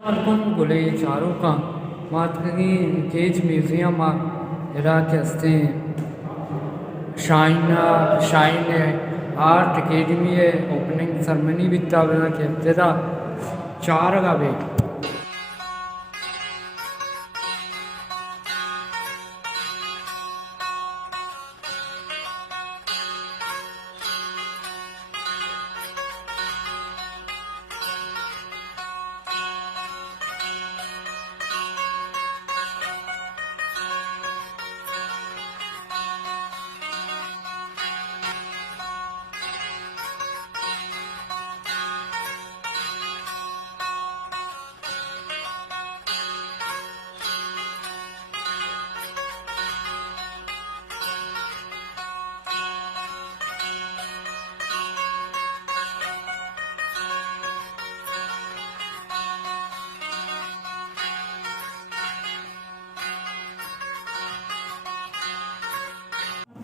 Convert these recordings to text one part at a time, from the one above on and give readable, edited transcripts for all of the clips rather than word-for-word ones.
Alcun gule charuka matki cage museum Iraq hasti Shine Art Academy opening ceremony bitta bela ke teda charaga be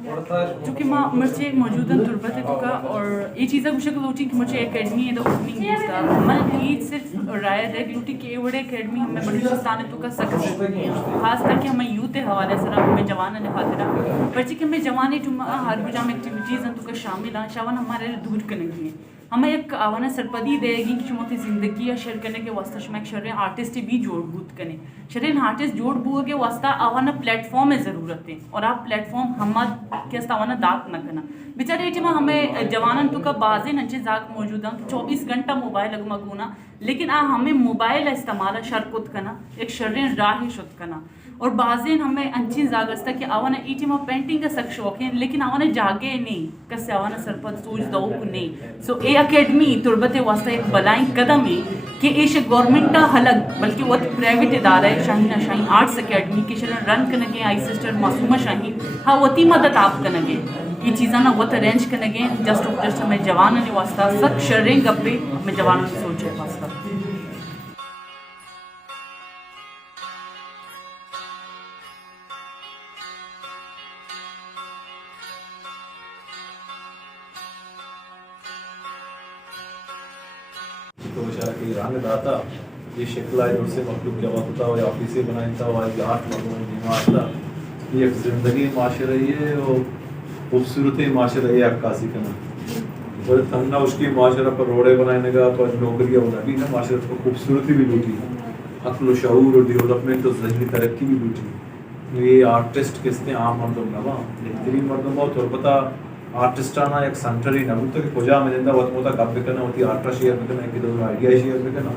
चूँकि माँ मर्चे मौजूदा तुरबत का और ये चीज़ा कुछ को लूटी कि मर्चे एकेडमी है तो ओपनिंग इसका मन ये सिर्फ राय है कि लूटी के बड़े एकेडमी हमें बलूचिस्तान तो का सक्सेस खास करके हमें यूथ हवाले से हमें जवान ने खातिर पर्चे कि हमें जवानी टू हर बुझाम एक्टिविटीज़ तो का शामिल हैं शावन हमारे दूर करेंगे हमें एक आवाना सरपदी देगी कि चुमौती ज़िंदगी या शेयर करने के वास्ते शुमा एक शर्रे आर्टिस्ट भी जोड़ बूत करें शर्रे आर्टिस्ट जोड़ बूत के वास्ता आवाना प्लेटफॉर्म में ज़रूरत है और आप प्लेटफॉर्म हम के आवाना दाग न करना बेचारे टीमा हमें जवानन तो का बाज़े नंचे जाग मौजूद हैं 24 घंटा मोबाइल लगमगुना लेकिन हमें मोबाइल इस्तेमाल शरकुत करना एक शर्रे राह शुद्ध करना और बाज़ेन हमें अच्छी जागस्ता कि आवाना ईटीमा पेंटिंग का सक शौक है लेकिन आवाना जागे नहीं कसे आवाना सरपद सोच दो नहीं सो ए अकेडमी तुरबत वास्ता एक बलाई कदम है कि एश गवर्नमेंट हलग बल्कि वो प्राइवेट इदारा है शाहीना शाहीन आर्ट्स अकेडमी के शरण रन करने आई सिस्टर मासूमा शाहीन हाँ वती मदद आप करने ये चीज़ा ना वो अरेंज करने जस्ट हमें जवान ने वास्ता सक शर्रें गप्पे हमें जवानों ने सोचे वास्ता तो की रंग दाता ये शक्ल है उससे मखलूक क्या होता है ऑफिस से बनाता हुआ ये आर्ट आता ये एक ज़िंदगी माशरा ये और खूबसूरत माशरा ये अक्कासी करना और तंगना उसकी माशरा पर रोड़े बनाने का पर नौकरियाँ होना भी ना माशरा को खूबसूरती भी लूटी अक्ल शऊर और डेवलपमेंट और जहनी तरक्की भी लूटी ये आर्टिस्ट किसने आम मर्दम नवा बेहतरीन मर्दम और पता आर्टिस्टाना एक सेंटरी नबुत के खोजा में जिंदा वत मोता गप करना होती आर्ट शेयर करना कि दो आइडिया शेयर करना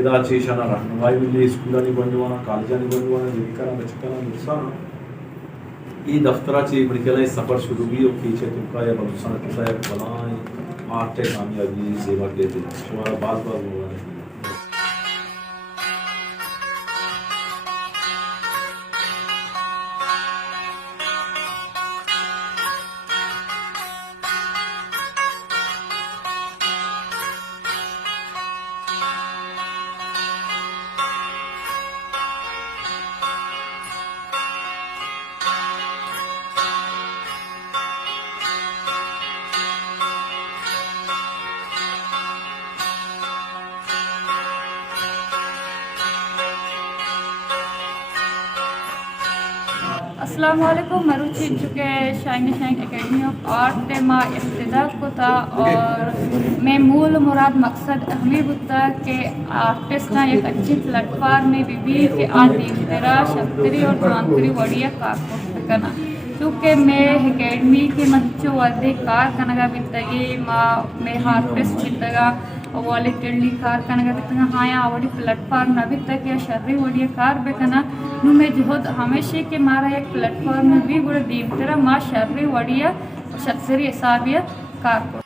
एदा चीशाना रहनुमाई मिली स्कूल नहीं बनवाना कॉलेज नहीं बनवाना जीविका बचकाना नुकसान ये दफ्तरा ची बड़केला सफर शुरू भी और पीछे तुमका या बलुस्तान का एक बनाए आर्ट कामयाबी सेवा के थे हमारा बात बात हुआ है अस्सलाम वालेकुम मरुचि चुके शाइन एकेडमी ऑफ आर्ट माँ इब्तिदा को था और मैं मूल मुराद मकसद हमें बुता के आर्टिस्ट ना एक अच्छी प्लेटफॉर्म में भी के आती तेरा शक्तरी और जानकारी बढ़िया कार करना क्योंकि मैं एकेडमी के मच्चो अधिकार कनगा बितगी माँ मैं आर्टिस्ट बितगा वाले टेली कार कनगा बितगा हाँ या आवड़ी प्लेटफॉर्म न बितग या शर्री बढ़िया कार बेकना नु मैं जोहद हमेशा के मारा एक प्लेटफॉर्म में भी बड़े दीप तेरा माँ शर्री बढ़िया शक्तरी हिसाबियत कार को